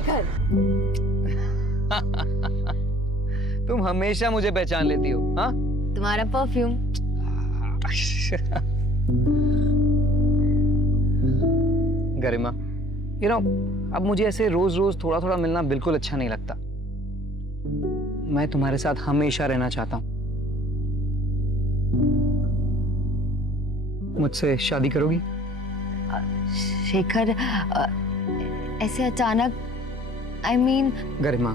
शेखर। तुम हमेशा मुझे पहचान लेती हो, हाँ? तुम्हारा परफ्यूम। गरिमा, अब मुझे ऐसे रोज रोज थोड़ा थोड़ा मिलना बिल्कुल अच्छा नहीं लगता। मैं तुम्हारे साथ हमेशा रहना चाहता हूँ। मुझसे शादी करोगी? शेखर, ऐसे अचानक, I mean... गरिमा,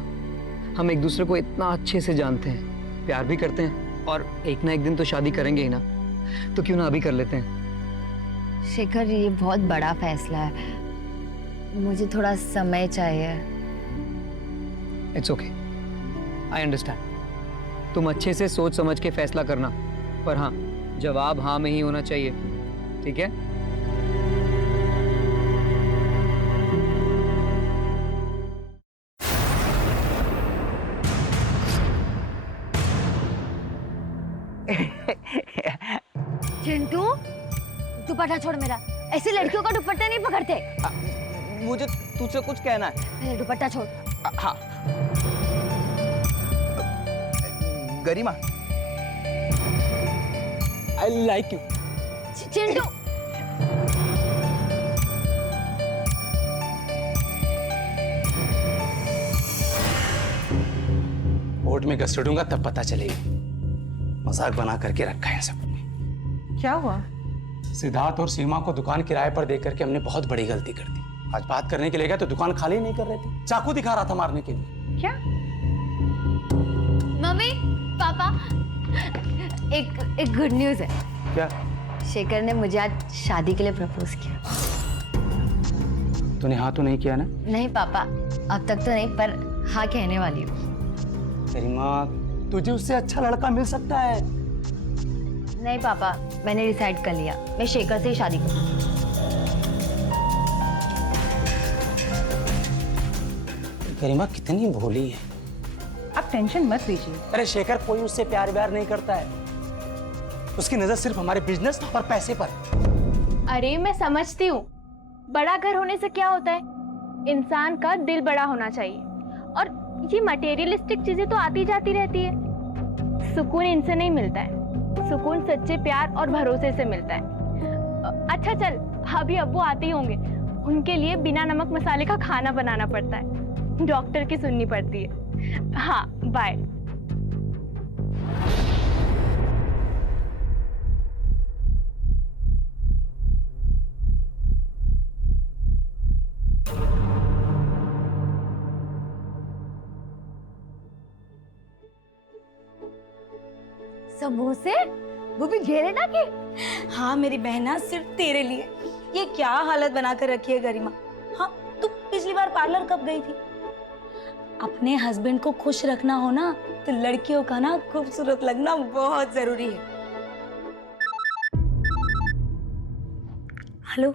हम एक दूसरे को इतना अच्छे से जानते हैं, प्यार भी करते हैं, और एक ना एक दिन तो शादी करेंगे ही ना, तो क्यों ना अभी कर लेते हैं? शेखर, ये बहुत बड़ा फैसला है, मुझे थोड़ा समय चाहिए। It's okay, I understand. तुम अच्छे से सोच समझ के फैसला करना, पर हाँ, जवाब हाँ में ही होना चाहिए, ठीक है? चिंटू, दुपट्टा छोड़ मेरा। ऐसे लड़कियों का दुपट्टा नहीं पकड़ते। मुझे तुझसे कुछ कहना है। मेरा दुपट्टा छोड़। हाँ। Garima, I like you. Chintu, court में घसीटूंगा तब पता चलेगी। मजाक बना करके रखा है सबने। क्या हुआ? सिद्धार्थ और सीमा को दुकान किराए पर देकर के हमने बहुत बड़ी गलती कर दी। आज बात करने के लिए गया तो दुकान खाली नहीं कर रहे थे, चाकू दिखा रहा था मारने के लिए। क्या? मम्मी, पापा, एक गुड न्यूज है। क्या? शेखर ने मुझे आज शादी के लिए प्रपोज किया। तूने हाँ तो नहीं किया ना? नहीं पापा, अब तक तो नहीं, पर हाँ कहने वाली हूँ। गरिमा, तुझे उससे अच्छा लड़का मिल सकता है। नहीं पापा, मैंने डिसाइड कर लिया, मैं शेखर से ही शादी करूँगी। गरिमा कितनी भोली है। आप टेंशन मत लीजिए। अरे शेखर कोई उससे प्यार व्यार नहीं करता है, उसकी नजर सिर्फ हमारे बिजनेस और पैसे पर है। अरे मैं समझती हूँ, बड़ा घर होने से क्या होता है, इंसान का दिल बड़ा होना चाहिए, और ये मटेरियलिस्टिक चीजें तो आती जाती रहती है। सुकून इनसे नहीं मिलता है, सुकून सच्चे प्यार और भरोसे से मिलता है। अच्छा चल, अभी अब्बू आते ही होंगे, उनके लिए बिना नमक मसाले का खाना बनाना पड़ता है, डॉक्टर की सुननी पड़ती है। हाँ, बाय। समोसे, वो भी घेरे ना के। हाँ मेरी बहना, सिर्फ तेरे लिए। ये क्या हालत बना कर रखी है गरिमा। हाँ, तू पिछली बार पार्लर कब गई थी? अपने हस्बैंड को खुश रखना हो ना, तो लड़कियों का ना खूबसूरत लगना बहुत जरूरी है। हेलो,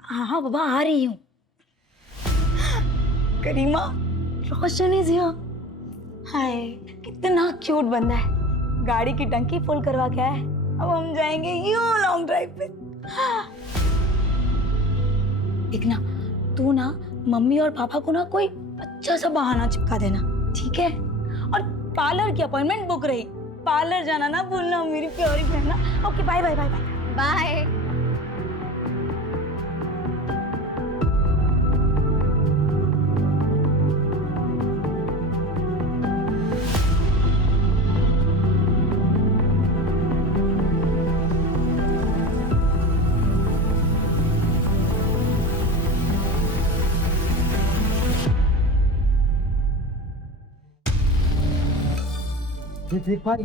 हाँ बाबा, आ रही हूँ। गरिमा, रोशन इज हियर। हाय, कितना क्यूट बंदा है। गाड़ी की टंकी फुल करवा के आया है, अब हम जाएंगे यूं लॉन्ग ड्राइव पे। एक ना, तू ना मम्मी और पापा को ना कोई अच्छा सा बहाना चिपका देना, ठीक है? और पार्लर की अपॉइंटमेंट बुक रही, पार्लर जाना ना भूलना मेरी प्यारी बहना। Okay, bye bye bye bye bye. देख भाई,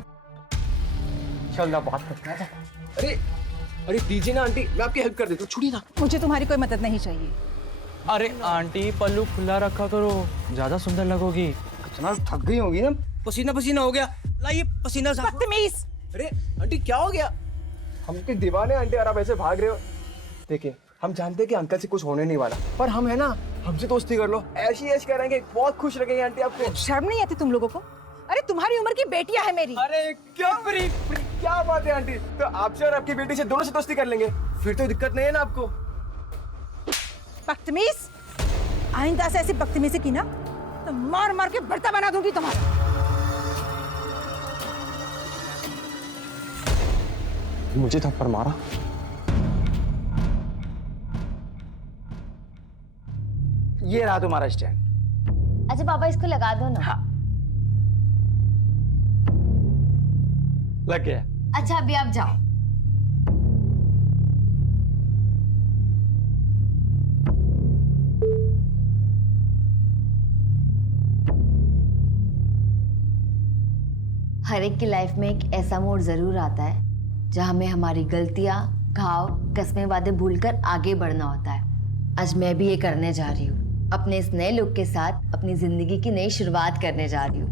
चल ना, बात करते हैं। अरे अरे दीजिए ना आंटी, मैं आपकी हेल्प कर देता हूँ, छुड़िए ना। मुझे तुम्हारी कोई मदद नहीं चाहिए। अरे आंटी, पल्लू खुला रखा करो, ज्यादा सुंदर लगोगी। कितना थक गई होगी ना, पसीना पसीना हो गया। लाइए पसीना साफ। बदतमीज। अरे आंटी, क्या हो गया? हम के दीवाने आंटी, और आप ऐसे भाग रहे हो। देखिए, हम जानते हैं कि अंकल से कुछ होने नहीं वाला, पर हम है ना, हमसे दोस्ती कर लो, ऐसी ऐश करेंगे, बहुत खुश लगेंगे आंटी आपको। शर्म नहीं आती तुम लोगों को? अरे तुम्हारी उम्र की बेटियां है मेरी। अरे क्या क्या बात है आंटी, तो आपसे और आपकी बेटी से दोनों से दोस्ती कर लेंगे, फिर तो दिक्कत नहीं है ना आपको। बदतमीज। आइंदा से ऐसी बदतमीजी की ना तो मार मार के भरता बना दूंगी तुम्हारा। मुझे थप्पड़ मारा? ये रहा तुम्हारा स्टैंड। अच्छा पापा इसको लगा दो ना। हाँ लग गया। अच्छा अभी आप जाओ। हर एक की लाइफ में एक ऐसा मोड़ जरूर आता है जहां हमें हमारी गलतियां, घाव, कस्में, वादे भूलकर आगे बढ़ना होता है। आज मैं भी ये करने जा रही हूँ। अपने इस नए लुक के साथ अपनी जिंदगी की नई शुरुआत करने जा रही हूँ।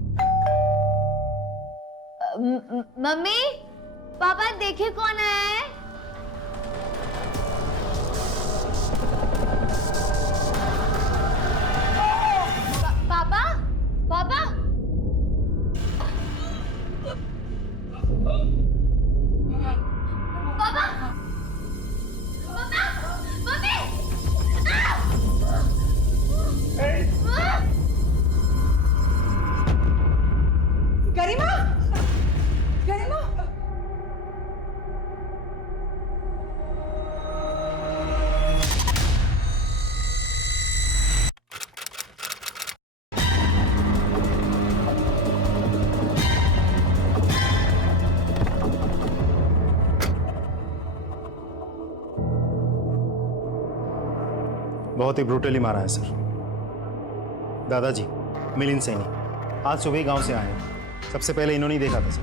मम्मी, पापा देखिए कौन आया है। पापा, पापा। पापा, मम्मा, मम्मी। गरिमा, गरिमा। बहुत ही ब्रूटली मारा है सर। दादाजी मिलिंद सैनी आज सुबह ही गांव से आए हैं। सबसे पहले इन्होंने ही देखा था सर।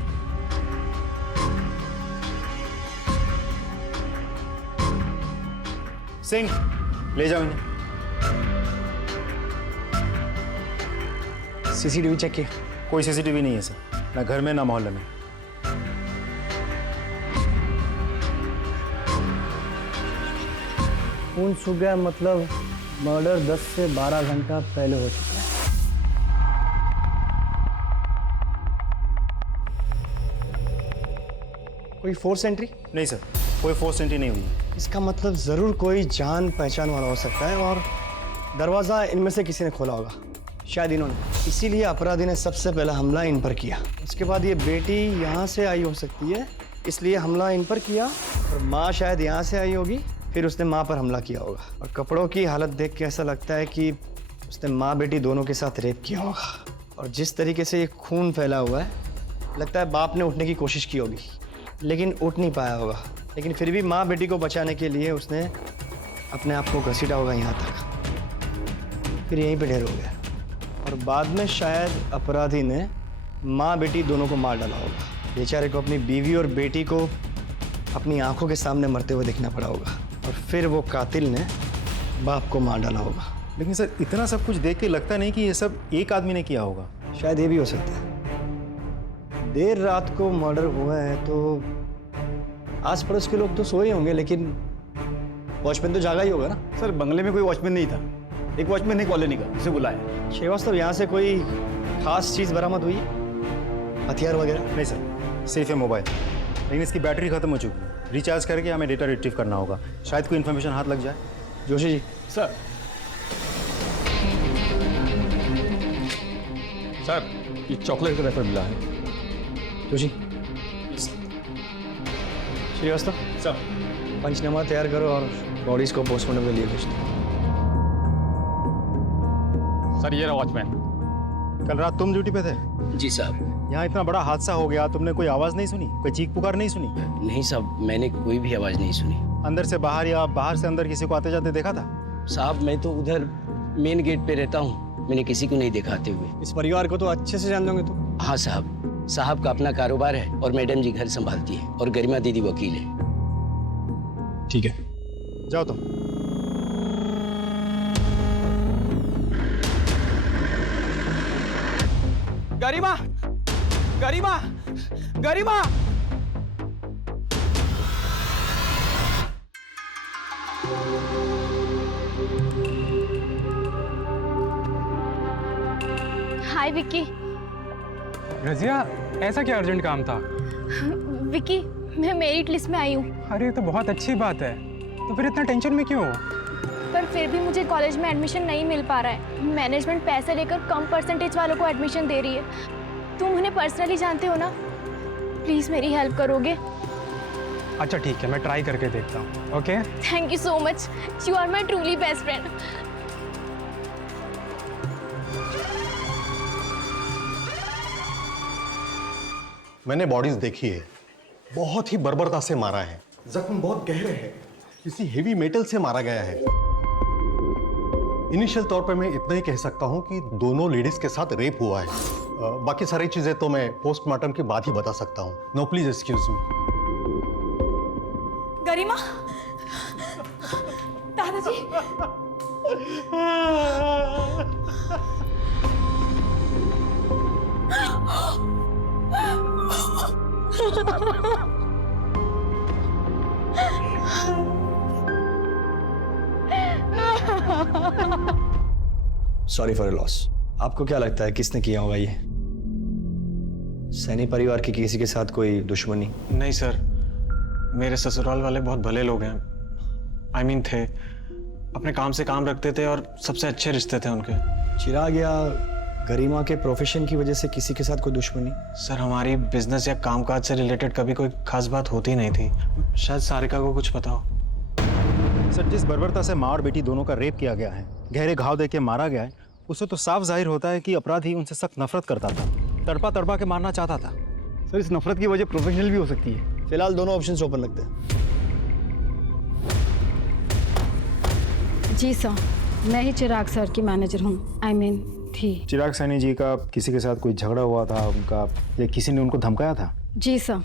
सिंह ले जाओ इन्हें। सीसीटीवी चेक किया? कोई सीसीटीवी नहीं है सर, ना घर में ना मोहल्ले में। खून सूख गया मतलब मर्डर 10 से 12 घंटा पहले हो चुका है। कोई फोर्स एंट्री? नहीं सर, कोई फोर्स एंट्री नहीं हुई है। इसका मतलब जरूर कोई जान पहचान वाला हो सकता है और दरवाजा इनमें से किसी ने खोला होगा, शायद इन्होंने। इसीलिए अपराधी ने सबसे पहला हमला इन पर किया। उसके बाद ये बेटी यहाँ से आई हो सकती है, इसलिए हमला इन पर किया। और माँ शायद यहाँ से आई होगी, फिर उसने माँ पर हमला किया होगा। और कपड़ों की हालत देख के ऐसा लगता है कि उसने माँ बेटी दोनों के साथ रेप किया होगा। और जिस तरीके से ये खून फैला हुआ है, लगता है बाप ने उठने की कोशिश की होगी लेकिन उठ नहीं पाया होगा। लेकिन फिर भी माँ बेटी को बचाने के लिए उसने अपने आप को घसीटा होगा यहाँ तक, फिर यहीं पे ढेर हो गया। और बाद में शायद अपराधी ने माँ बेटी दोनों को मार डाला होगा। बेचारे को अपनी बीवी और बेटी को अपनी आंखों के सामने मरते हुए देखना पड़ा होगा और फिर वो कातिल ने बाप को मार डाला होगा। लेकिन सर इतना सब कुछ देख के लगता नहीं कि ये सब एक आदमी ने किया होगा। शायद ये भी हो सकता है। देर रात को मर्डर हुआ है तो आस पड़ोस के लोग तो सोए होंगे, लेकिन वॉचमैन तो जागा ही होगा ना। सर बंगले में कोई वॉचमैन नहीं था, एक वॉचमैन ने कॉलोनी का उसे बुलाया। श्रीवास्तव, यहाँ से कोई खास चीज़ बरामद हुई, हथियार वगैरह? नहीं सर, सेफ है मोबाइल, लेकिन इसकी बैटरी खत्म हो चुकी है। रिचार्ज करके हमें डेटा रिट्रीव करना होगा, शायद कोई इन्फॉर्मेशन हाथ लग जाए। जोशी जी। सर सर ये चॉकलेट का रैपर मिला है। जोशी। श्रीवास्तव सर पंचनामा तैयार करो और बॉडीज को पोस्टमार्टम के लिए भेज दो। सर ये रहा वॉचमैन। कल रात तुम ड्यूटी पे थे? जी साहब। यहाँ इतना बड़ा हादसा हो गया, तुमने कोई आवाज़ नहीं सुनी, कोई चीख पुकार नहीं सुनी? नहीं साहब, मैंने कोई भी आवाज़ नहीं सुनी। अंदर से बाहर या बाहर से अंदर किसी को आते जाते देखा था? साहब मैं तो उधर मेन गेट पे रहता हूँ, मैंने किसी को नहीं देखा आते हुए। इस परिवार को तो अच्छे से जान दोगे तुम? हाँ साहब, साहब का अपना कारोबार है और मैडम जी घर संभालती है और गरिमा दीदी वकील है। ठीक है, जाओ तुम। गरिमा, गरिमा, गरिमा। हाय विक्की। रजिया, ऐसा क्या अर्जेंट काम था? विक्की, मैं मेरिट लिस्ट में आई हूँ। अरे ये तो बहुत अच्छी बात है, तो फिर इतना टेंशन में क्यों? पर फिर भी मुझे कॉलेज में एडमिशन नहीं मिल पा रहा है। मैनेजमेंट पैसे लेकर कम परसेंटेज वालों को एडमिशन दे रही है। तुम उन्हें पर्सनली जानते हो ना, प्लीज़ मेरी हेल्प करोगे? अच्छा ठीक है, मैं ट्राई करके देखता हूँ। Okay, thank you so much, you are my truly best friend. मैंने बॉडीज देखी है, बहुत ही बर्बरता से मारा है, जख्म बहुत गहरे हैं, किसी हेवी मेटल से मारा गया है। इनिशियल तौर पर मैं इतना ही कह सकता हूं कि दोनों लेडीज के साथ रेप हुआ है। बाकी सारी चीजें तो मैं पोस्टमार्टम के बाद ही बता सकता हूं। No please excuse me. Garima, दादाजी। Sorry for loss. आपको क्या लगता है किसने किया होगा ये? सैनी परिवार की किसी के साथ कोई दुश्मनी? नहीं सर, मेरे ससुराल वाले बहुत भले लोग हैं। आई मीन थे, अपने काम से काम रखते थे और सबसे अच्छे रिश्ते थे उनके। चिराग या गरिमा के प्रोफेशन की वजह से किसी के साथ कोई दुश्मनी? सर हमारी बिजनेस या कामकाज से रिलेटेड कभी कोई खास बात होती नहीं थी। शायद सारिका को कुछ पता हो। सर, जिस बर्बरता से माँ और बेटी दोनों का रेप किया गया है, गहरे घाव देके मारा गया है, उससे तो साफ जाहिर होता है कि अपराधी उनसे सख्त नफरत करता था, तड़पा तड़पा के मारना चाहता था। सर, इस नफरत की वजह प्रोफेशनल भी हो सकती है। फिलहाल दोनों ऑप्शंस ओपन लगते हैं। जी सर, मैं ही चिराग सर की मैनेजर हूँ। थी। चिराग सैनी जी का किसी के साथ कोई झगड़ा हुआ था उनका, या किसी ने उनको धमकाया था? जी सर,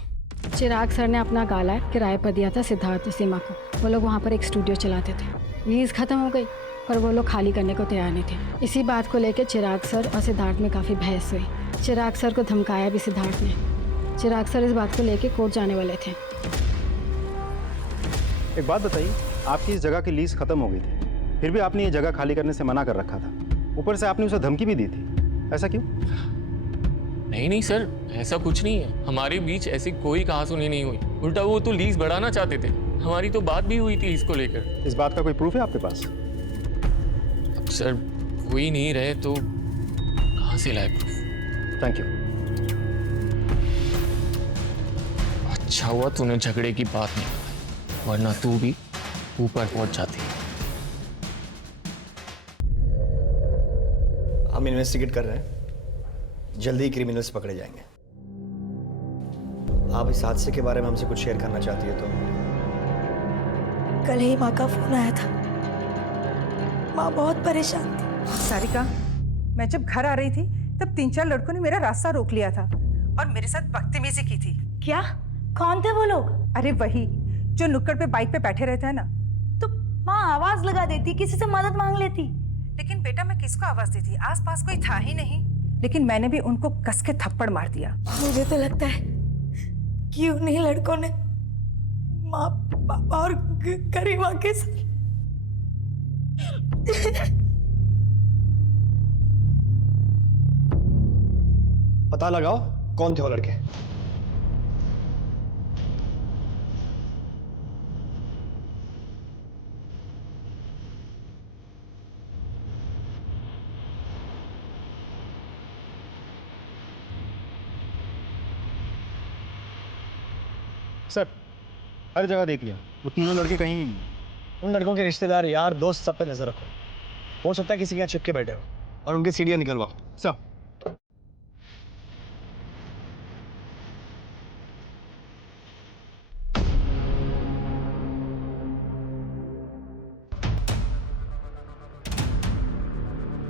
चिराग सर ने अपना गाला किराए पर दिया था सिद्धार्थ और सीमा को। वो लोग वहाँ पर एक स्टूडियो चलाते थे। लीज खत्म हो गई पर वो लोग खाली करने को तैयार नहीं थे। इसी बात को लेकर चिराग सर और सिद्धार्थ में काफ़ी बहस हुई। चिराग सर को धमकाया भी सिद्धार्थ ने। चिराग सर इस बात को लेकर कोर्ट जाने वाले थे। एक बात बताइए, आपकी इस जगह की लीज खत्म हो गई थी, फिर भी आपने ये जगह खाली करने से मना कर रखा था। ऊपर से आपने उसे धमकी भी दी थी, ऐसा क्यों? नहीं सर, ऐसा कुछ नहीं है। हमारे बीच ऐसी कोई कहासुनी नहीं हुई। उल्टा वो तो लीज बढ़ाना चाहते थे। हमारी तो बात भी हुई थी इसको लेकर। इस बात का कोई प्रूफ है आपके पास? अब सर हो ही नहीं रहे तो कहाँ से लाए प्रूफ? Thank you. अच्छा हुआ तूने झगड़े की बात नहीं बताई, वरना तू भी ऊपर पहुंच जाती। हम इन्वेस्टिगेट कर रहे हैं, जल्दी ही क्रिमिनल्स पकड़े जाएंगे। आप इस हादसे के बारे में हमसे कुछ शेयर करना चाहती है तो? कल ही माँ का फोन आया था। माँ बहुत परेशान थी। सारिका, मैं जब घर आ रही थी तब 3-4 लड़कों ने मेरा रास्ता रोक लिया था और मेरे साथ बदतमीजी की थी। क्या? कौन थे वो लोग? अरे वही जो नुक्कड़ पे बाइक पे बैठे रहते हैं ना। तो माँ आवाज लगा देती, किसी से मदद मांग लेती। लेकिन बेटा मैं किसको आवाज दी थी? आसपास कोई था ही नहीं। लेकिन मैंने भी उनको कस के थप्पड़ मार दिया। मुझे तो लगता है कि उन्हीं लड़कों ने माँ, पापा और गरिमा के साथ पता लगाओ कौन थे वो लड़के। सर, हर जगह देख लिया, वो तीनों लड़के कहीं। उन लड़कों के रिश्तेदार, यार, दोस्त सब पे नजर रखो। हो सकता है किसी के यहाँ चिपके बैठे हो, और उनकी सीढ़ियाँ निकलवाओ। सब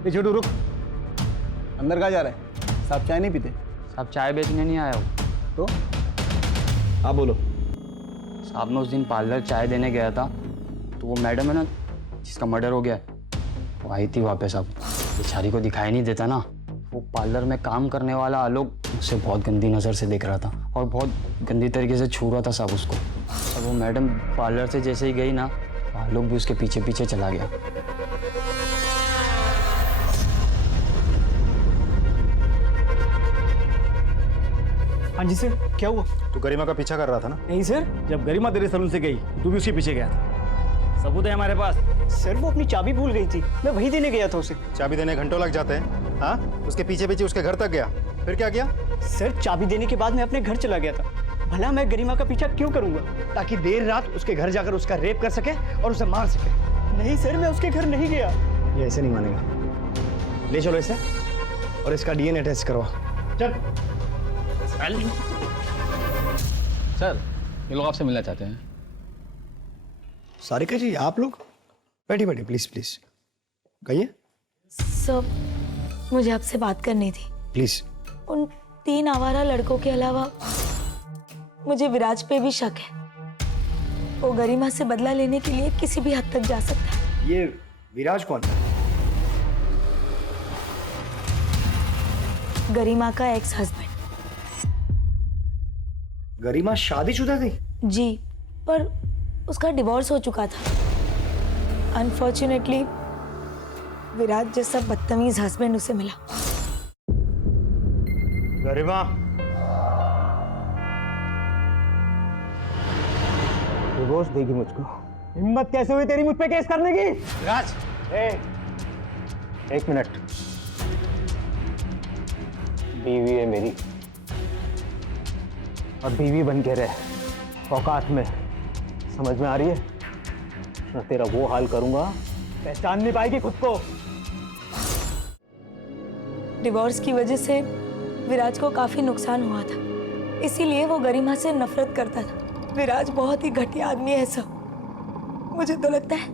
ये छोटू रुक, अंदर कहाँ जा रहा है? साहब चाय नहीं पीते? साहब चाय बेचने नहीं आया हूँ। तो आप बोलो। साहब मैं उस दिन पार्लर चाय देने गया था, तो वो मैडम है ना जिसका मर्डर हो गया है, वो आई थी वापस। अब बेचारी को दिखाई नहीं देता ना। वो पार्लर में काम करने वाला आलोक उसे बहुत गंदी नज़र से देख रहा था और बहुत गंदी तरीके से छू रहा था साहब उसको। और वो मैडम पार्लर से जैसे ही गई ना, आलोक भी उसके पीछे पीछे चला गया। हाँ जी सर, क्या हुआ? तो गरिमा का पीछा कर रहा था ना? नहीं सर, जब गरिमा तेरे सलून से गई तू भी उसके पीछे गया था। सबूत है हमारे पास। सर वो अपनी चाबी भूल गई थी, मैं वही देने गया था उसे। चाबी देने घंटों लग जाते हैं। हाँ, उसके पीछे पीछे उसके घर तक गया, फिर क्या किया? सर चाबी देने के बाद मैं अपने घर चला गया था। भला मैं गरिमा का पीछा क्यों करूंगा? ताकि देर रात उसके घर जाकर उसका रेप कर सके और उसे मार सके। नहीं सर, मैं उसके घर नहीं गया। ये ऐसे नहीं मानेगा। ले चलो इसे और इसका डीएनए टेस्ट करवा। चल। सर, ये लोग आपसे मिलना चाहते हैं। सारिका जी, आप लोग बैठिए बैठिए, प्लीज प्लीज कहिए। सर, मुझे आपसे बात करनी थी। प्लीज। उन 3 आवारा लड़कों के अलावा मुझे विराज पे भी शक है। वो गरिमा से बदला लेने के लिए किसी भी हद तक जा सकता है। ये विराज कौन है? गरिमा का एक्स हस्बैंड। गरिमा शादीशुदा थी? जी, पर उसका डिवोर्स हो चुका था। अनफॉर्चुनेटली विराज जैसा बदतमीज हस्बैंड उसे मिला। गरिमा, डिवोर्स देगी मुझको? हिम्मत कैसे हुई तेरी मुझ पे केस करने की? राज, एक मिनट। बीवी है मेरी और बीवी बन के रहे औकात में, समझ में आ रही है ना? तेरा वो हाल करूंगा पहचान नहीं पाएगी खुद को। डिवोर्स की वजह से विराज को काफी नुकसान हुआ था, इसीलिए वो गरिमा से नफरत करता था। विराज बहुत ही घटिया आदमी है सर। मुझे तो लगता है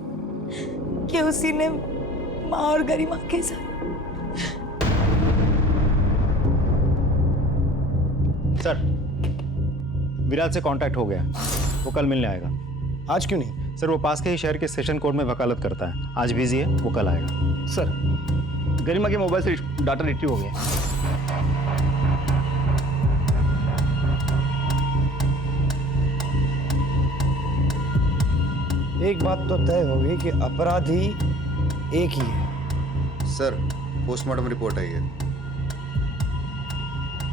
कि उसी ने माँ और गरिमा के साथ। सर, विराज से कांटेक्ट हो गया, वो कल मिलने आएगा। आज क्यों नहीं? सर, वो पास के ही शहर के सेशन कोर्ट में वकालत करता है। आज बिजी है, वो कल आएगा। सर, गरिमा के मोबाइल से डाटा रिट्रीव हो गया। एक बात तो तय होगी कि अपराधी एक ही है। सर, पोस्टमार्टम रिपोर्ट आई है।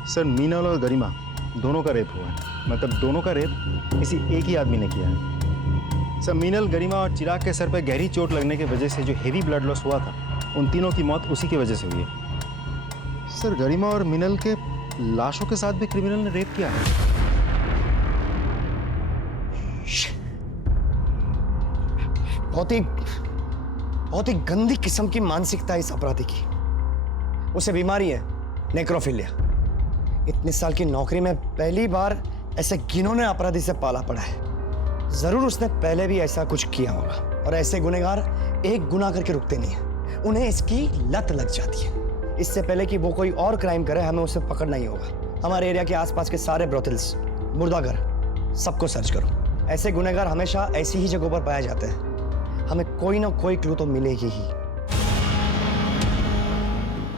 सर, मीनल और गरिमा दोनों का रेप हुआ है। मतलब दोनों का रेप किसी एक ही आदमी ने किया है। सर, मीनल, गरिमा और चिराग के सर पर गहरी चोट लगने की वजह से जो हेवी ब्लड लॉस हुआ था, उन तीनों की मौत उसी की वजह से हुई है। सर, गरिमा और मीनल के लाशों के साथ भी क्रिमिनल ने रेप किया है। बहुत ही गंदी किस्म की मानसिकता है इस अपराधी की। उसे बीमारी है नेक्रोफिलिया। इतने साल की नौकरी में पहली बार ऐसे घिनौने अपराधी से पाला पड़ा है। जरूर उसने पहले भी ऐसा कुछ किया होगा, और ऐसे गुनहगार एक गुनाह करके रुकते नहीं है, उन्हें इसकी लत लग जाती है। इससे पहले कि वो कोई और क्राइम करे, हमें उसे पकड़ना ही होगा। हमारे एरिया के आसपास के सारे ब्रोथल्स, मुर्दाघर, सबको सर्च करो। ऐसे गुनहगार हमेशा ऐसी ही जगहों पर पाए जाते हैं। हमें कोई ना कोई क्लू तो मिलेगी ही।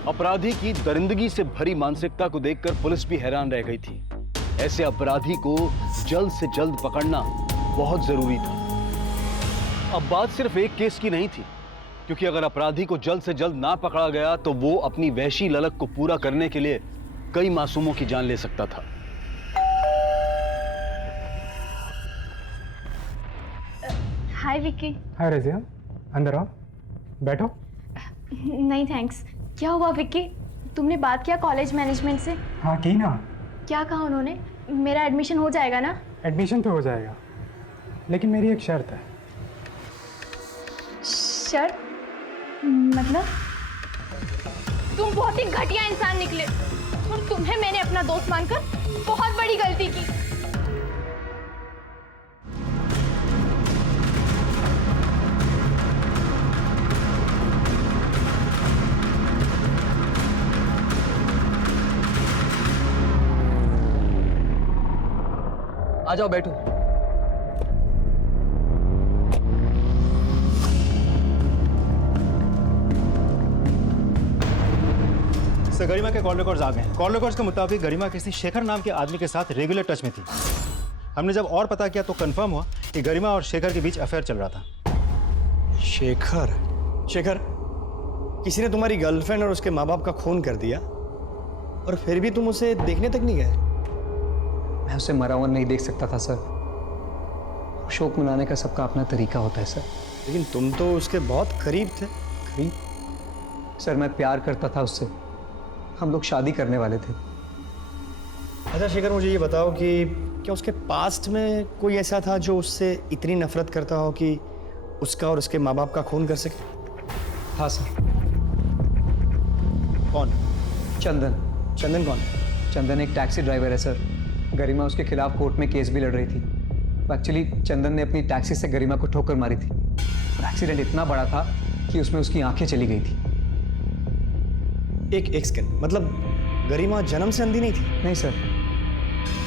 अपराधी की दरिंदगी से भरी मानसिकता को देखकर पुलिस भी हैरान रह गई थी। ऐसे अपराधी को जल्द से जल्द पकड़ना बहुत जरूरी था। अब बात सिर्फ एक केस की नहीं थी, क्योंकि अगर अपराधी को जल्द से जल्द ना पकड़ा गया तो वो अपनी वहशी ललक को पूरा करने के लिए कई मासूमों की जान ले सकता था। हाय विक्की। हाय रजिया, अंदर आओ, बैठो। नहीं थैंक्स। क्या हुआ विक्की? तुमने बात किया कॉलेज मैनेजमेंट से? हाँ की ना। क्या कहा उन्होंने? मेरा एडमिशन हो जाएगा ना? एडमिशन तो हो जाएगा, लेकिन मेरी एक शर्त है। शर्त? मतलब? तुम बहुत ही घटिया इंसान निकले और तुम्हें मैंने अपना दोस्त मानकर बहुत बड़ी गलती की। आ जाओ, बैठो। सर, गरिमा के कॉल रिकॉर्ड्स आ गए। कॉल रिकॉर्ड्स के मुताबिक गरिमा किसी शेखर नाम के आदमी के साथ रेगुलर टच में थी। हमने जब और पता किया तो कंफर्म हुआ कि गरिमा और शेखर के बीच अफेयर चल रहा था। शेखर? शेखर, किसी ने तुम्हारी गर्लफ्रेंड और उसके माँ बाप का खून कर दिया और फिर भी तुम उसे देखने तक नहीं गए? मैं उसे मरा हुआ नहीं देख सकता था सर। शोक मनाने का सबका अपना तरीका होता है सर। लेकिन तुम तो उसके बहुत करीब थे। करीब? सर मैं प्यार करता था उससे, हम लोग शादी करने वाले थे। अच्छा शेखर, मुझे ये बताओ कि क्या उसके पास्ट में कोई ऐसा था जो उससे इतनी नफरत करता हो कि उसका और उसके माँ बाप का खून कर सके? हाँ सर। कौन? चंदन। चंदन कौन? चंदन एक टैक्सी ड्राइवर है सर। गरिमा उसके खिलाफ कोर्ट में केस भी लड़ रही थी। एक्चुअली चंदन ने अपनी टैक्सी से गरिमा को ठोकर मारी थी और एक्सीडेंट इतना बड़ा था कि उसमें उसकी आंखें चली गई थी। एक सेकंड, मतलब गरिमा जन्म से अंधी नहीं थी? नहीं सर,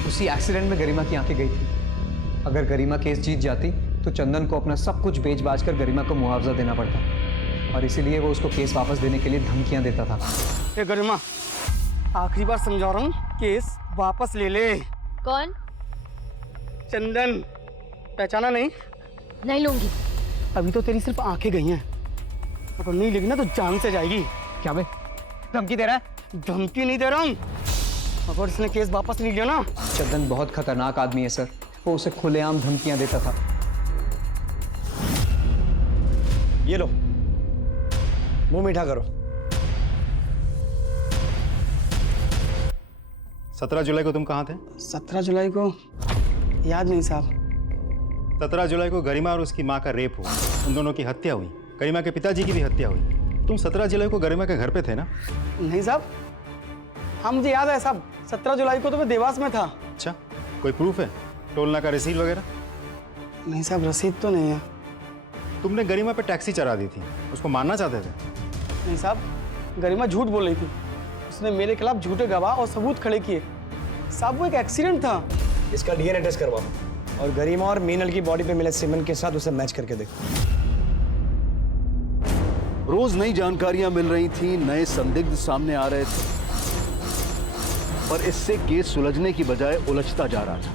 उसी एक्सीडेंट में गरिमा की आंखें गई थी। अगर गरिमा केस जीत जाती तो चंदन को अपना सब कुछ बेच बाच कर गरिमा को मुआवजा देना पड़ता और इसीलिए वो उसको केस वापस देने के लिए धमकियां देता था। ए गरिमा, आखिरी बार समझा रहा हूँ, केस वापस ले ले। कौन? चंदन। पहचाना नहीं? नहीं लूंगी। अभी तो तेरी सिर्फ आंखें गई हैं, अगर नहीं लेगी ना तो जान से जाएगी। क्या बे, धमकी दे रहा है? धमकी नहीं दे रहा हूँ, अगर इसने केस वापस नहीं लिया ना। चंदन बहुत खतरनाक आदमी है सर, वो उसे खुलेआम धमकियां देता था। ये लो, मुंह मीठा करो। 17 जुलाई को तुम कहाँ थे? 17 जुलाई को याद नहीं साहब। 17 जुलाई को गरिमा और उसकी माँ का रेप हुआ, उन दोनों की हत्या हुई, गरिमा के पिताजी की भी हत्या हुई। तुम 17 जुलाई को गरिमा के घर पे थे ना? नहीं साहब, हाँ मुझे याद है साहब, 17 जुलाई को तो मैं देवास में था। अच्छा, कोई प्रूफ है? टोलना का रसीद वगैरह? नहीं साहब, रसीद तो नहीं है। तुमने गरिमा पे टैक्सी चढ़ा दी थी, उसको मारना चाहते थे? नहीं साहब, गरिमा झूठ बोल रही थी, उसने मेरे खिलाफ झूठे गवाह और सबूत खड़े किए। साहब वो एक एक्सीडेंट था। इसका डीएनए टेस्ट करवाओ और गरिमा और मीनल की बॉडी पे मिले सीमेंट के साथ उसे मैच करके देखो। रोज नई जानकारियां मिल रही थी, नए संदिग्ध सामने आ रहे थे, पर इससे केस सुलझने की बजाय उलझता जा रहा था।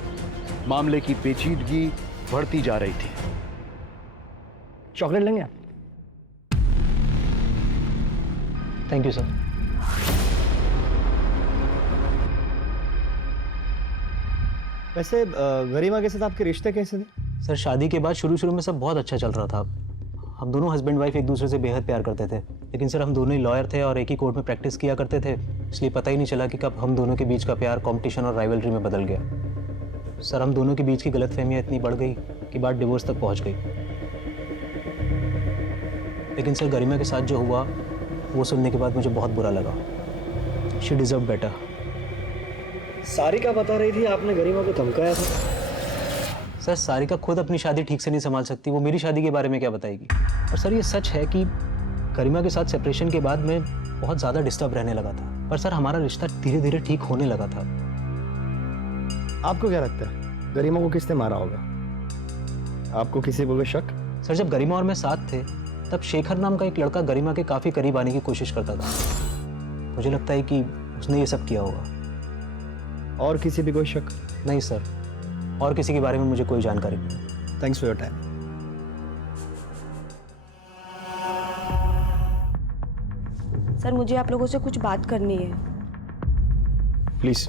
मामले की पेचीदगी बढ़ती जा रही थी। चॉकलेट लेंगे आप? Thank you sir. वैसे गरिमा के साथ आपके रिश्ते कैसे थे? सर शादी के बाद शुरू में सब बहुत अच्छा चल रहा था। हम दोनों हस्बैंड वाइफ एक दूसरे से बेहद प्यार करते थे, लेकिन सर हम दोनों ही लॉयर थे और एक ही कोर्ट में प्रैक्टिस किया करते थे, इसलिए पता ही नहीं चला कि कब हम दोनों के बीच का प्यार कॉम्पिटिशन और राइवलरी में बदल गया। सर हम दोनों के बीच की गलतफहमियां इतनी बढ़ गई कि बात डिवोर्स तक पहुंच गई। लेकिन सर गरिमा के साथ जो हुआ वो सुनने के बाद मुझे बहुत बुरा लगा। She deserve better. सारिका बता रही थी आपने गरिमा को धमकाया था। सर सारिका खुद अपनी शादी ठीक से नहीं संभाल सकती, वो मेरी शादी के बारे में क्या बताएगी। और सर ये सच है कि गरिमा के साथ सेपरेशन के बाद मैं बहुत ज़्यादा डिस्टर्ब रहने लगा था, पर सर हमारा रिश्ता धीरे धीरे ठीक होने लगा था। आपको क्या लगता है गरिमा को किसने मारा होगा? आपको किसी को शक? सर जब गरिमा और मैं साथ थे तब शेखर नाम का एक लड़का गरिमा के काफ़ी करीब आने की कोशिश करता था। मुझे लगता है कि उसने ये सब किया होगा। और किसी भी कोई शक? नहीं सर, और किसी के बारे में मुझे कोई जानकारी नहीं। Thanks for your time. Sir मुझे आप लोगों से कुछ बात करनी है। प्लीज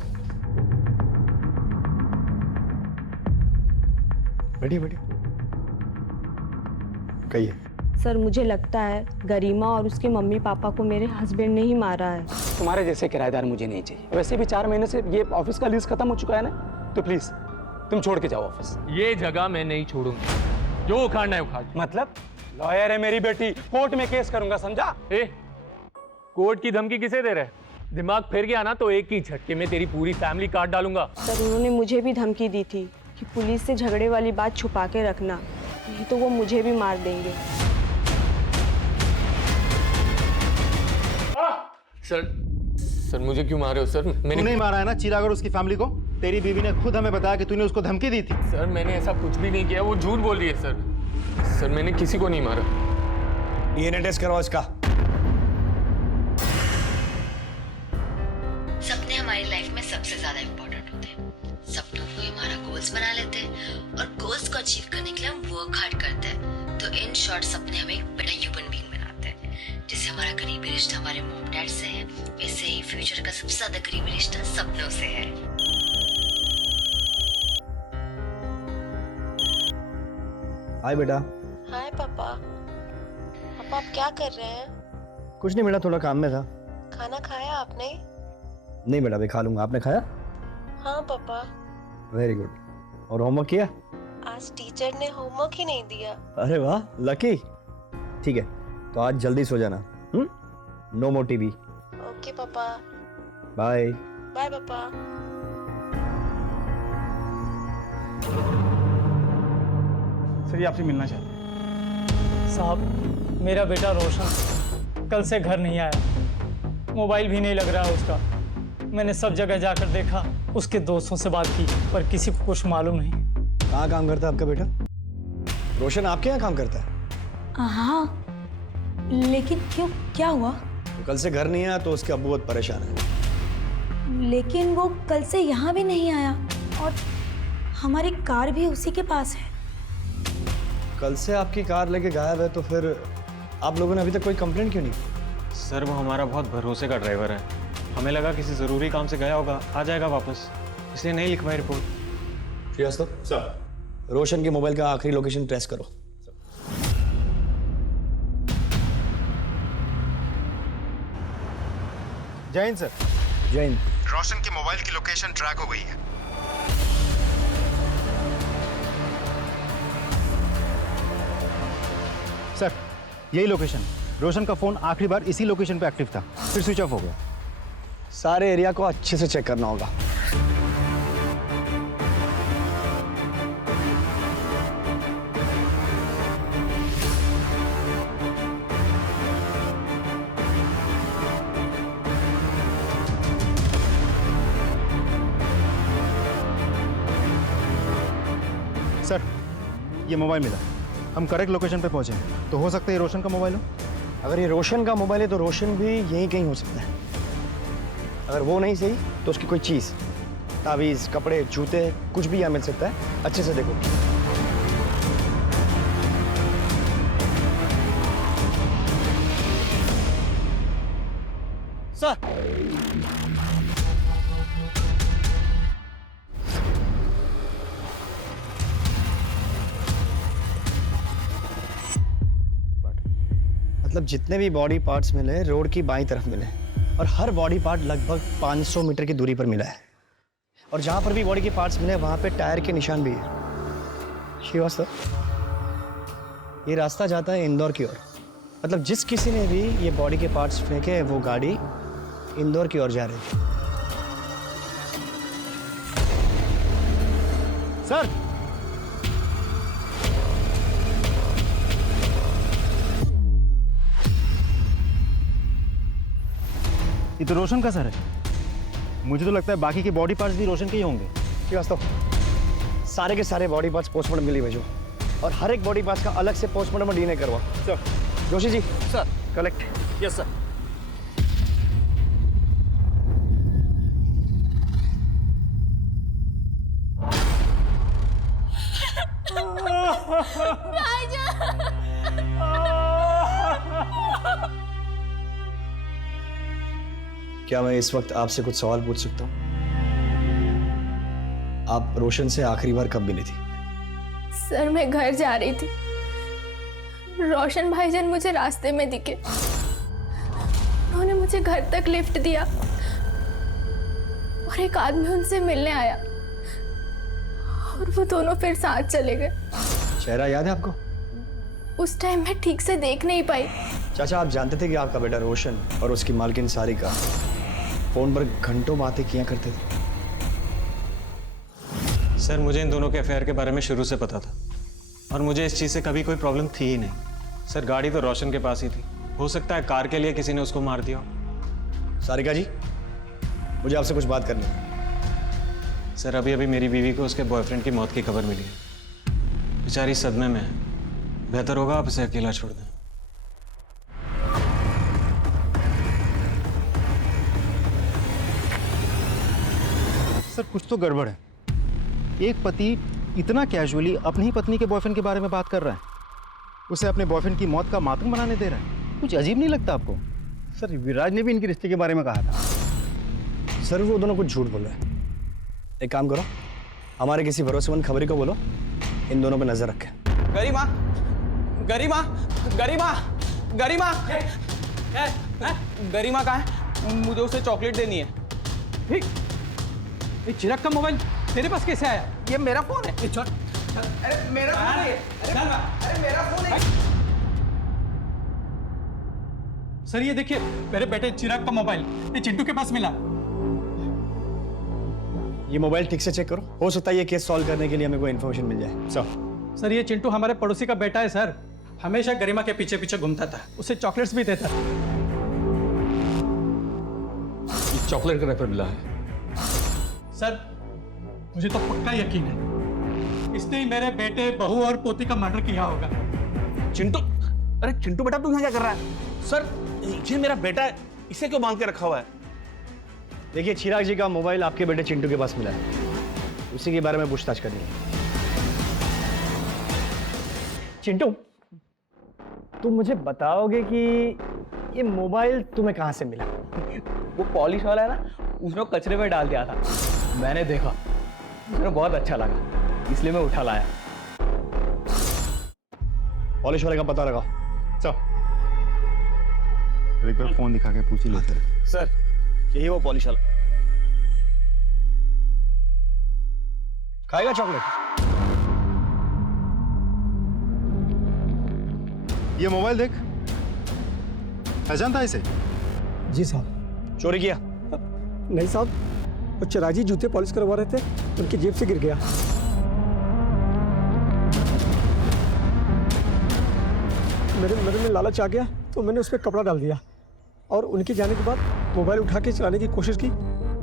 बैठिए बैठिए, कहिए। सर मुझे लगता है गरिमा और उसके मम्मी पापा को मेरे हस्बैंड ने ही मारा है। तुम्हारे जैसे किराएदार मुझे नहीं चाहिए। वैसे भी 4 महीने से ये ऑफिस का लीज खत्म हो चुका है ना, तो प्लीज तुम छोड़ के जाओ ऑफिस। ये जगह मैं नहीं छोड़ूंगा, जो उखाड़ना है उखाड़। मतलब लॉयर है मेरी बेटी, कोर्ट में केस करूंगा, समझा? कोर्ट की धमकी किसे दे रहे? दिमाग फिर गया ना तो एक ही झटके में तेरी पूरी फैमिली काट डालूंगा। सर उन्होंने मुझे भी धमकी दी थी कि पुलिस से झगड़े वाली बात छुपा के रखना, नहीं तो वो मुझे भी मार देंगे। सर मुझे क्यों मारे हो सर? मैंने नहीं मारा है ना चिराग और उसकी फैमिली को। तेरी बीवी ने खुद हमें बताया कि तूने उसको धमकी दी थी। सर मैंने ऐसा कुछ भी नहीं किया, वो झूठ बोल रही है सर। सर मैंने किसी को नहीं मारा। डीएनए टेस्ट करवाओ इसका। सपने हमारी लाइफ में सबसे ज्यादा इम्पोर्टेंट होते हैं। सपनों को हमारा गोल्स बना लेते हैं और गोल्स को अचीव करने के लिए हम वर्क हार्ड करते हैं। तो इन शॉर्ट सपने हमें एक बड़ा ह्यूमन बीइंग बनाते हैं। जैसे हमारा करीबी रिश्ता हमारे मॉम डैड से है, वैसे ही फ्यूचर का सबसे ज्यादा करीबी रिश्ता सपनों से है। हाय बेटा। हाय पापा। पापा आप क्या कर रहे हैं? कुछ नहीं बेटा, थोड़ा काम में था। खाना खाया आपने? नहीं बेटा, अभी खा लूंगा। आपने खाया? हाँ पापा। Very good. और होमवर्क किया? आज टीचर ने होमवर्क ही नहीं दिया। अरे वाह, लकी। ठीक है, तो आज जल्दी सो जाना। No more TV. ओके पापा। बाय। बाय पापा। सर ये आपसे मिलना चाहते हैं। साहब, मेरा बेटा रोशन कल से घर नहीं आया, मोबाइल भी नहीं लग रहा है उसका। मैंने सब जगह जाकर देखा, उसके दोस्तों से बात की, पर किसी को कुछ मालूम नहीं। कहाँ काम करता है आपका बेटा? रोशन आपके यहाँ काम करता है? हाँ, लेकिन क्यों, क्या हुआ? तो कल से घर नहीं आया तो उसके अब्बू बहुत परेशान है। लेकिन वो कल से यहाँ भी नहीं आया और हमारी कार भी उसी के पास है। कल से आपकी कार लेके गायब है, तो फिर आप लोगों ने अभी तक कोई कंप्लेंट क्यों नहीं? सर वो हमारा बहुत भरोसे का ड्राइवर है, हमें लगा किसी ज़रूरी काम से गया होगा, आ जाएगा वापस, इसलिए नहीं लिखवाई रिपोर्ट। श्रीवास्तव सर, रोशन के मोबाइल का आखिरी लोकेशन ट्रेस करो। जय हिंद सर। जय हिंद। रोशन के मोबाइल की लोकेशन ट्रैक हो गई है। सर यही लोकेशन, रोशन का फोन आखिरी बार इसी लोकेशन पे एक्टिव था, फिर स्विच ऑफ हो गया। सारे एरिया को अच्छे से चेक करना होगा। सर ये मोबाइल मिला, हम करेक्ट लोकेशन पे पहुंचे हैं, तो हो सकता है ये रोशन का मोबाइल हो। अगर ये रोशन का मोबाइल है तो रोशन भी यहीं कहीं हो सकता है। अगर वो नहीं सही तो उसकी कोई चीज़, तावीज़, कपड़े, जूते, कुछ भी यहाँ मिल सकता है। अच्छे से देखो। सर मतलब जितने भी बॉडी पार्ट्स मिले रोड की बाईं तरफ मिले, और हर बॉडी पार्ट लगभग 500 मीटर की दूरी पर मिला है। और जहां पर भी बॉडी के पार्ट्स मिले वहां पे टायर के निशान भी है। श्रीवास्तव, ये रास्ता जाता है इंदौर की ओर। मतलब जिस किसी ने भी ये बॉडी के पार्ट्स फेंके, वो गाड़ी इंदौर की ओर जा रही थी। सर ये तो रोशन का सर है। मुझे तो लगता है बाकी के बॉडी पार्ट्स भी रोशन के ही होंगे। श्रीवास्तव, सारे के सारे बॉडी पार्ट्स पोस्टमार्टम के लिए भेजो, और हर एक बॉडी पार्ट्स का अलग से पोस्टमार्टम और डीएनए करवा। Sir. Joshi ji sir. Collect. Yes sir. क्या मैं इस वक्त आपसे कुछ सवाल पूछ सकता हूँ? आप रोशन से आखिरी बार कब मिली थी? सर मैं घर जा रही थी, रोशन भाईजान मुझे रास्ते में दिखे। उन्होंने मुझे घर तक लिफ्ट दिया और एक आदमी उनसे मिलने आया और वो दोनों फिर साथ चले गए। चेहरा याद है आपको? उस टाइम मैं ठीक से देख नहीं पाई। चाचा, आप जानते थे कि आपका बेटा रोशन और उसकी मालकिन सारिका फोन पर घंटों बातें किया करते थे? सर मुझे इन दोनों के अफेयर के बारे में शुरू से पता था, और मुझे इस चीज़ से कभी कोई प्रॉब्लम थी ही नहीं। सर गाड़ी तो रोशन के पास ही थी, हो सकता है कार के लिए किसी ने उसको मार दिया हो। सारिका जी, मुझे आपसे कुछ बात करनी है। सर अभी अभी मेरी बीवी को उसके बॉयफ्रेंड की मौत की खबर मिली है, बेचारी सदमे में है, बेहतर होगा आप इसे अकेला छोड़ दें। सर कुछ तो गड़बड़ है। एक पति इतना कैजुअली अपनी ही पत्नी के बॉयफ्रेंड के बारे में बात कर रहा है, उसे अपने बॉयफ्रेंड की मौत का मातम बनाने दे रहा है। कुछ अजीब नहीं लगता आपको? सर विराज ने भी इनके रिश्ते के बारे में कहा था। सर वो दोनों कुछ झूठ बोल रहे हैं। एक काम करो, हमारे किसी भरोसेमंद खबरी को बोलो इन दोनों पे नजर रखें। गरिमा गरिमा गरिमा गरिमा गरिमा कहाँ है? मुझे उसे चॉकलेट देनी है। ये चिराग का मोबाइल तेरे पास कैसे आया? ये मेरा फोन है। अरे मेरा फोन है। अरे मेरा फोन है। सर ये देखिए, मेरे बेटे चिराग का मोबाइल ये चिंटू के पास मिला। ये मोबाइल ठीक से चेक करो, हो सकता है ये केस सॉल्व करने के लिए हमें कोई इन्फॉर्मेशन मिल जाए। सर ये चिंटू हमारे पड़ोसी का बेटा है सर, हमेशा गरिमा के पीछे पीछे घूमता था, उसे चॉकलेट्स भी देता। ये चॉकलेट का रैपर मिला है। सर मुझे तो पक्का यकीन है इसने ही मेरे बेटे, बहू और पोती का मर्डर किया होगा। चिंटू, अरे चिंटू बेटा तू यहाँ क्या कर रहा है? सर ये मेरा बेटा है, इसे क्यों बांध के रखा हुआ है? देखिए चिराग जी का मोबाइल आपके बेटे चिंटू के पास मिला है, उसी के बारे में पूछताछ करनी है। चिंटू, तुम मुझे बताओगे कि ये मोबाइल तुम्हें कहाँ से मिला? वो पॉलिश वाला है ना, उसने कचरे में डाल दिया था, मैंने देखा, मुझे बहुत अच्छा लगा, इसलिए मैं उठा लाया। पॉलिश वाले का पता लगाओ। चल एक बार फोन दिखा के पूछ ही लेते हैं। सर यही वो पॉलिश वाला। खाएगा चॉकलेट? ये मोबाइल देख, पहचानता है इसे? जी साहब। चोरी किया? नहीं साहब, वो चिराग जी जूते पॉलिश करवा रहे थे, उनकी जेब से गिर गया। मेरे में लालच आ गया तो मैंने उस पर कपड़ा डाल दिया और उनके जाने के बाद मोबाइल उठा के चलाने की कोशिश की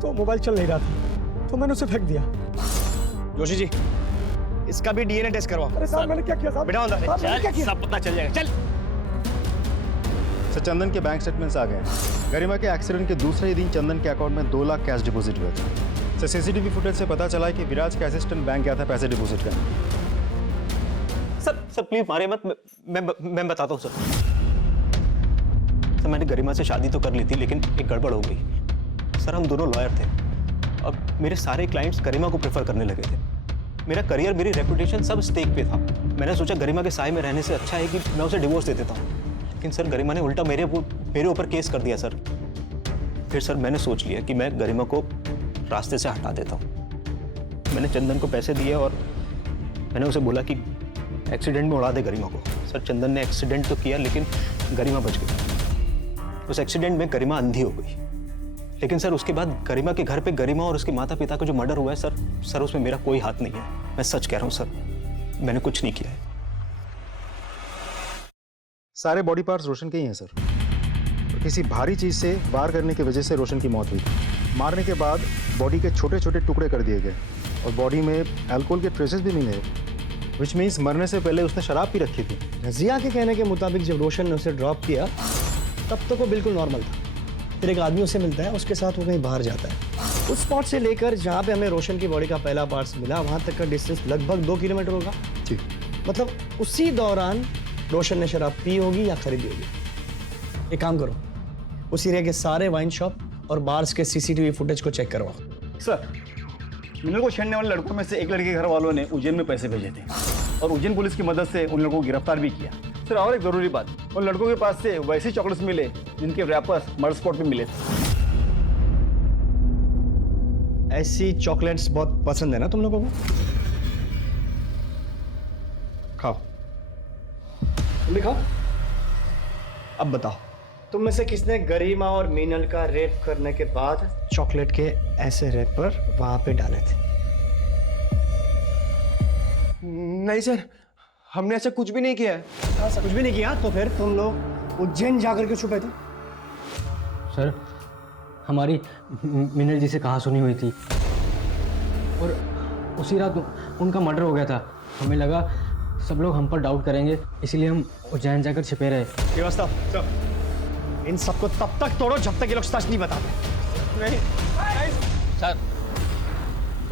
तो मोबाइल चल नहीं रहा था, तो मैंने उसे फेंक दिया। जोशी जी, इसका भी डीएनए टेस्ट करवाओ। अरे साहब मैंने क्या किया साहब? बेटा अंदर चल, सब पता चल जाएगा। चल। सर चंदन के बैंक स्टेटमेंट्स आ गए हैं। गरिमा के एक्सीडेंट के दूसरे ही दिन चंदन के अकाउंट में 2 लाख कैश डिपॉजिट हुए थे। सर सीसीटीवी फुटेज से पता चला है कि विराज के असिस्टेंट बैंक गया था पैसे डिपॉजिट करने। सर प्लीज मारे मत, मैं बताता हूँ सर। मैंने गरिमा से शादी तो कर ली थी, लेकिन एक गड़बड़ हो गई। सर हम दोनों लॉयर थे, अब मेरे सारे क्लाइंट्स गरिमा को प्रेफर करने लगे थे। मेरा करियर, मेरी रेपुटेशन सब स्टेक पे था। मैंने सोचा गरिमा के साए में रहने से अच्छा है कि मैं उसे डिवोर्स दे देता हूँ, लेकिन सर गरिमा ने उल्टा मेरे ऊपर केस कर दिया सर। फिर सर मैंने सोच लिया कि मैं गरिमा को रास्ते से हटा देता हूँ। मैंने चंदन को पैसे दिए और मैंने उसे बोला कि एक्सीडेंट में उड़ा दे गरिमा को। सर चंदन ने एक्सीडेंट तो किया, लेकिन गरिमा बच गई। उस एक्सीडेंट में गरिमा अंधी हो गई, लेकिन सर उसके बाद गरिमा के घर पे गरिमा और उसके माता पिता का जो मर्डर हुआ है सर उसमें मेरा कोई हाथ नहीं है। मैं सच कह रहा हूँ सर, मैंने कुछ नहीं किया है। सारे बॉडी पार्ट्स रोशन के ही हैं सर। तो किसी भारी चीज से वार करने की वजह से रोशन की मौत हुई। मारने के बाद बॉडी के छोटे छोटे टुकड़े कर दिए गए और बॉडी में अल्कोहल के ट्रेसेस भी मिले, विच मीन्स मरने से पहले उसने शराब पी रखी थी। रजिया के कहने के मुताबिक जब रोशन ने उसे ड्रॉप किया तब तक वो बिल्कुल नॉर्मल था। फिर एक आदमी उसे मिलता है, उसके साथ वो कहीं बाहर जाता है। उस स्पॉट से लेकर जहाँ पे हमें रोशन की बॉडी का पहला पार्ट्स मिला, वहाँ तक का डिस्टेंस लगभग 2 किलोमीटर होगा। जी। मतलब उसी दौरान रोशन ने शराब पी होगी या खरीदी होगी। एक काम करो, उस एरिया के सारे वाइन शॉप और बार्स के सीसीटीवी फुटेज को चेक करवाओ। सर, मिनल को छेड़ने वाले लड़कों में से एक लड़के के घर वालों ने उज्जैन में पैसे भेजे थे और उज्जैन पुलिस की मदद से उन लोगों को गिरफ्तार भी किया। सर और एक जरूरी बात, उन लड़कों के पास से वैसे चॉकलेट्स मिले जिनके रैपर्स मर्डर स्पॉट पे मिले थे। ऐसी चॉकलेट्स बहुत पसंद है ना तुम लोगों को? खाओ, तुम भी खाओ। अब बताओ, तुम में से किसने गरिमा और मीनल का रेप करने के बाद चॉकलेट के ऐसे रैपर वहां पे डाले थे? नहीं सर, हमने ऐसा कुछ भी नहीं किया है। कुछ भी नहीं किया? तो फिर तुम लोग उज्जैन जाकर के छुपे थे? सर हमारी मीनल जी से कहाँ सुनी हुई थी और उसी रात उनका मर्डर हो गया था। हमें लगा सब लोग हम पर डाउट करेंगे, इसीलिए हम उज्जैन जाकर छिपे रहे। व्यवस्था इन सबको तब तक तोड़ो जब तक ये लोग सच नहीं बताते। नहीं सर,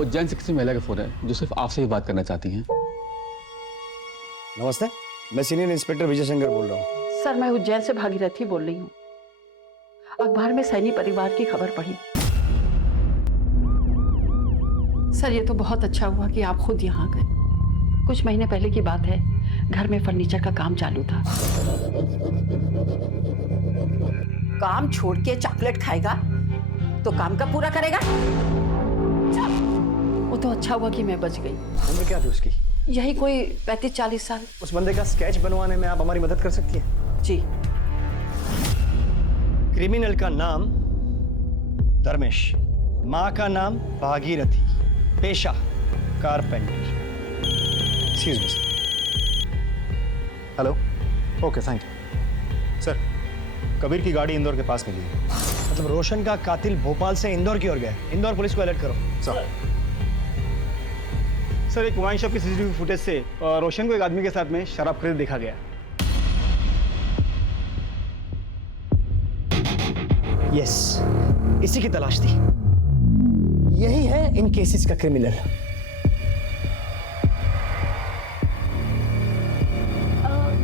उज्जैन से किसी महिला का फोन है जो सिर्फ आपसे ही बात करना चाहती हैं। नमस्ते, मैं सीनियर इंस्पेक्टर विजय शंकर बोल रहा हूँ। सर मैं उज्जैन से भागीरथी बोल रही हूँ। अखबार में सैनी परिवार की खबर पढ़ी। सर ये तो बहुत अच्छा हुआ कि आप खुद यहाँ गए। कुछ महीने पहले की बात है, घर में फर्नीचर का काम चालू था। काम छोड़ के चॉकलेट खाएगा तो काम कब पूरा करेगा? वो तो अच्छा हुआ कि मैं बच गई। उम्र क्या थी उसकी? यही कोई 35-40 साल। उस बंदे का स्केच बनवाने में आप हमारी मदद कर सकती हैं? जी। क्रिमिनल का नाम धर्मेश, माँ का नाम भागीरथी, पेशा carpenter. Excuse me sir. Hello, okay thank you sir. Kabir की गाड़ी इंदौर के पास मिली है। मतलब रोशन का कातिल भोपाल से इंदौर की ओर गया। इंदौर पुलिस को अलर्ट करो। सर एक वाइन शॉप की सीसीटीवी फुटेज से रोशन को एक आदमी के साथ में शराब खरीद देखा गया। यस, इसी की तलाश थी। यही है इन केसेस का क्रिमिनल।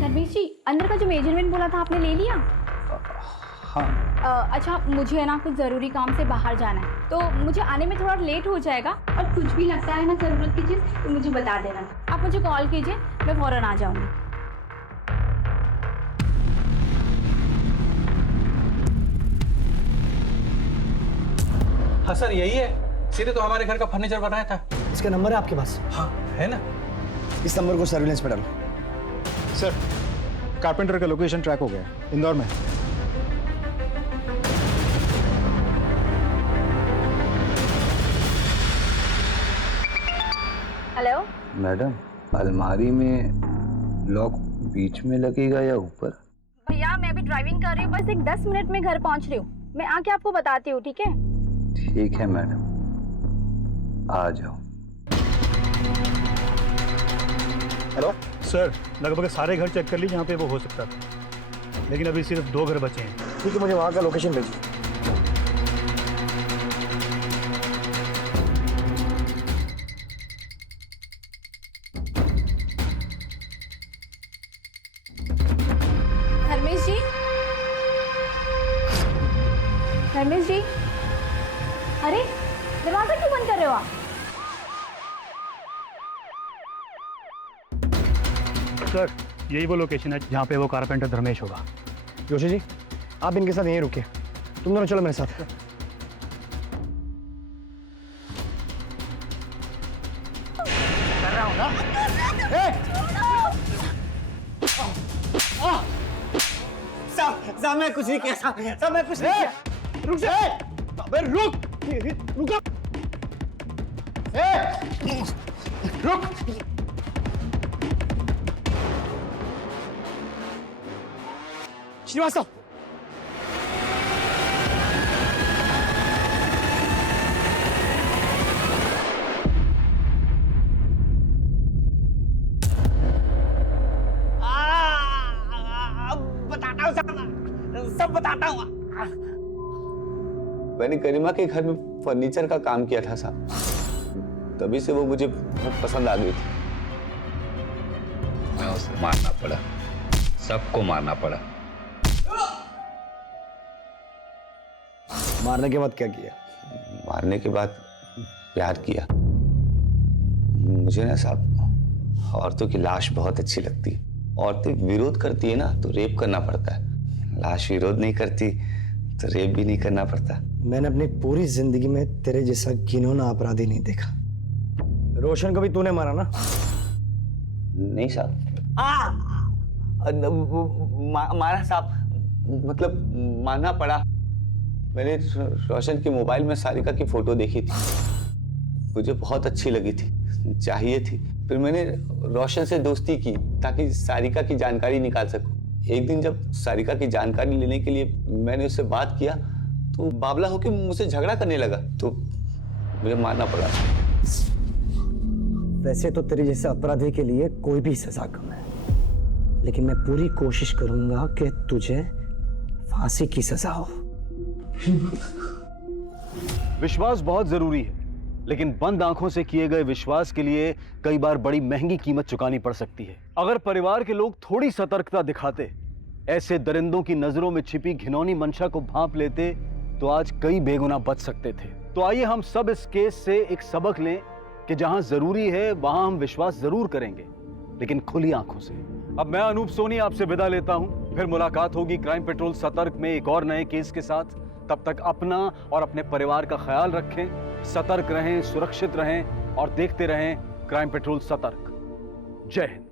धर्मेश जी, अंदर का जो मेजरमेंट बोला था आपने ले लिया? हाँ। अच्छा, मुझे है ना कुछ ज़रूरी काम से बाहर जाना है, तो मुझे आने में थोड़ा लेट हो जाएगा। और कुछ भी लगता है ना ज़रूरत की चीज़ तो मुझे बता देना। आप मुझे कॉल कीजिए, मैं फ़ौरन आ जाऊँगी। हाँ सर, यही है। सीधे तो हमारे घर का फर्नीचर बनाया था। इसका नंबर है आपके पास? हाँ है ना। इस नंबर को सर्विलेंस पे डालो। सर, कारपेंटर का लोकेशन ट्रैक हो गया, इंदौर में। हेलो मैडम, अलमारी में लॉक बीच में लगेगा या ऊपर? भैया, मैं अभी ड्राइविंग कर रही हूँ, बस एक 10 मिनट में घर पहुँच रही हूँ। मैं आके आपको बताती हूँ, ठीक है? ठीक है मैडम, आ जाओ। हेलो सर, लगभग सारे घर चेक कर ली जहाँ पे वो हो सकता था, लेकिन अभी सिर्फ 2 घर बचे हैं। ठीक है, मुझे वहाँ का लोकेशन भेजिए। धर्मेश जी, धर्मेश जी, अरे दरवाजा क्यों बंद कर रहे हो आप? सर, यही वो लोकेशन है जहाँ पे वो कारपेंटर धर्मेश होगा। जोशी जी, आप इनके साथ यहीं रुकिए। तुम दोनों चलो मेरे साथ। कर रहा हूँ ना। साहब मैं कुछ नहीं किया। साहब मैं कुछ नहीं किया। रुक जा। अबे रुक। रुक। रुक। श्रीवास्तव, बताता हूँ सब बताता हूँ। मैंने गरिमा के घर में फर्नीचर का काम किया था साहब, तभी से वो मुझे बहुत पसंद आ गई थी। मैं उसे मारना पड़ा, सबको मारना पड़ा। मारने के बाद क्या किया? मारने के बाद प्यार किया। मुझे ना साहब औरतों की लाश बहुत अच्छी लगती है। औरतें विरोध करती है ना तो रेप करना पड़ता है, लाश विरोध नहीं करती तो रेप भी नहीं करना पड़ता। मैंने अपनी पूरी जिंदगी में तेरे जैसा घिनौना अपराधी नहीं देखा। रोशन को भी तूने मारा ना? नहीं साहब। मारा साहब, मतलब मारना पड़ा। मैंने रोशन के मोबाइल में सारिका की फोटो देखी थी, मुझे बहुत अच्छी लगी थी, चाहिए थी। फिर मैंने रोशन से दोस्ती की ताकि सारिका की जानकारी निकाल सकूं। एक दिन जब सारिका की जानकारी लेने के लिए मैंने उससे बात किया तो बावला होकर मुझसे झगड़ा करने लगा, तो मुझे मारना पड़ा। वैसे तो तेरे जैसे अपराधी के लिए कोई भी सजा कम है, लेकिन मैं पूरी कोशिश करूंगा कि तुझे फांसी की सजा हो। विश्वास बहुत जरूरी है, लेकिन बंद आंखों से किए गए विश्वास के लिए कई बार बड़ी महंगी कीमत चुकानी पड़ सकती है। अगर परिवार के लोग थोड़ी सतर्कता दिखाते, ऐसे दरिंदों की नजरों में छिपी घिनौनी मंशा को भांप लेते, तो आज कई बेगुनाह बच सकते थे। तो आइए हम सब इस केस से एक सबक लें कि जहां जरूरी है वहां हम विश्वास जरूर करेंगे, लेकिन खुली आंखों से। अब मैं अनूप सोनी आपसे विदा लेता हूं, फिर मुलाकात होगी क्राइम पेट्रोल सतर्क में एक और नए केस के साथ। तब तक अपना और अपने परिवार का ख्याल रखें, सतर्क रहें, सुरक्षित रहें और देखते रहें क्राइम पेट्रोल सतर्क। जय हिंद।